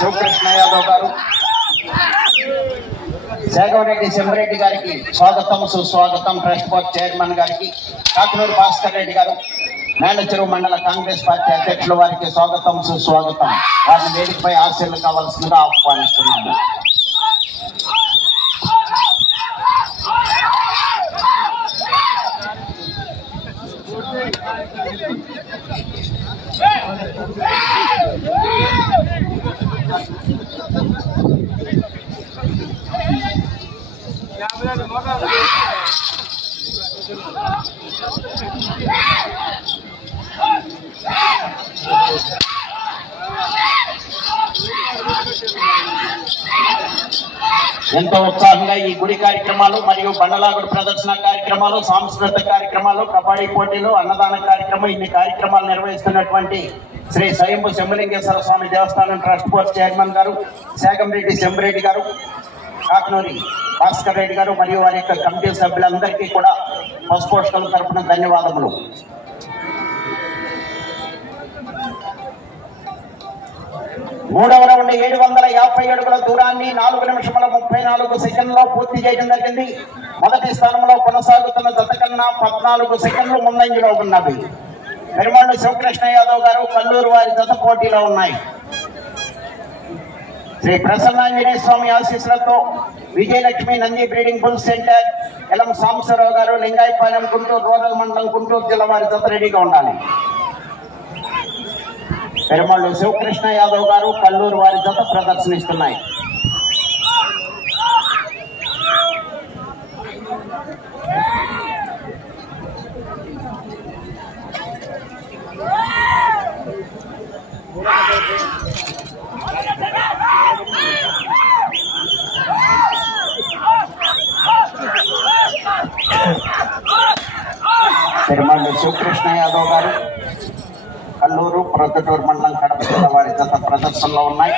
శివకృష్ణ యాదవ్ గారు, సేగవరెడ్డి సెంబరెడ్డి గారికి స్వాగతం సుస్వాగతం. ట్రస్ట్ బోర్డ్ చైర్మన్ గారికి, కాకునూరు భాస్కర్ రెడ్డి గారు మేలచెరువు మండల కాంగ్రెస్ పార్టీ అధ్యక్షుల వారికి స్వాగతం సుస్వాగతం. వారిని వేదికపై ఆశీర్లు కావాల్సిందిగా ఆహ్వానిస్తున్నాము. ఎంతో ఉత్సాహంగా ఈ గుడి కార్యక్రమాలు మరియు బండలాగుడు ప్రదర్శన కార్యక్రమాలు, సాంస్కృతిక కార్యక్రమాలు, కబడ్డీ పోటీలు, అన్నదాన కార్యక్రమం, ఇన్ని కార్యక్రమాలు నిర్వహిస్తున్నటువంటి శ్రీ స్వయంభు శంభులింగేశ్వర స్వామి దేవస్థానం ట్రస్ట్ బోర్డ్ చైర్మన్ గారు సేగంరెడ్డి సెంబరెడ్డి గారు, కాకునూరి భాస్కర్ రెడ్డి గారు మరియు వారి యొక్క కమిటీ సభ్యులందరికీ కూడా పశుపోషకుల తరఫున ధన్యవాదములు. మూడవ రౌండ్ 750 అడుగుల దూరాన్ని 4 నిమిషముల 34 సెకండ్లో పూర్తి చేయడం జరిగింది. మొదటి స్థానంలో కొనసాగుతున్న జత కన్నా 14 సెకండ్లు ముందంజలో ఉన్నవి. పెరుమాళ్ళు శివకృష్ణ యాదవ్ గారు కల్లూరు వారి జత పోటీలో ఉన్నాయి. శ్రీ ప్రసన్నాంజనేయ స్వామి ఆశీస్సులతో Vijayalakshmi Nandi breeding bull centre ఎలం సాంబశివరావు గారు లింగాయపాలెం గుంటూరు రూరల్ మండలం గుంటూరు జిల్లా వారి జత రెడీగా ఉండాలి. పెరుమాళ్ళు శివకృష్ణ యాదవ్ గారు కల్లూరు వారి జత ప్రదర్శనిస్తున్నాయి. పెరుమాళ్ళు శివకృష్ణ యాదవ్ గారు కల్లూరు ప్రొద్దుటూరు మండలం కడప జిల్లా వారి జత ప్రదర్శనలో ఉన్నాయి.